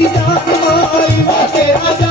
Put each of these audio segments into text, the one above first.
राजा कुमारी तेरा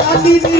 शादी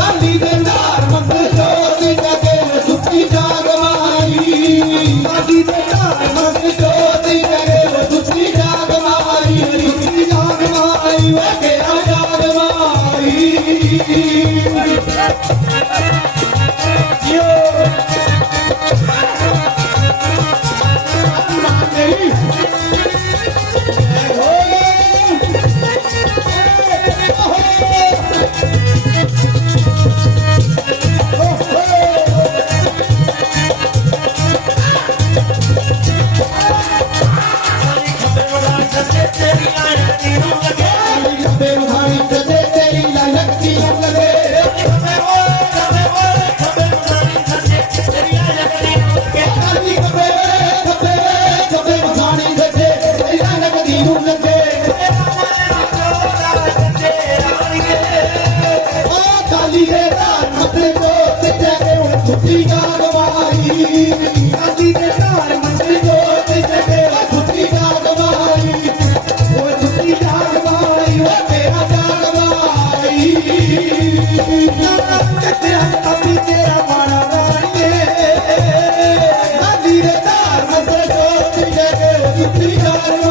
ਗੁੱਤੀ ਜਾਗ ਮਾਰੀ ਕਾਦੀ ਦੇ ਧਾਰ ਮੰਡੀ ਜੋਤ ਤੇ ਤੇਰਾ ਗੁੱਤੀ ਜਾਗ ਮਾਰੀ। ਉਹ ਗੁੱਤੀ ਜਾਗ ਮਾਰੀ ਉਹ ਤੇਰਾ ਜਾਗ ਮਾਰੀ। ਕਿਤੇ ਅੱਪੀ ਤੇਰਾ ਮਾਣਾ ਨਾਈਏ ਕਾਦੀ ਦੇ ਧਾਰ ਮੰਡੀ ਜੋਤ ਤੇ ਤੇਰਾ ਗੁੱਤੀ ਜਾਗ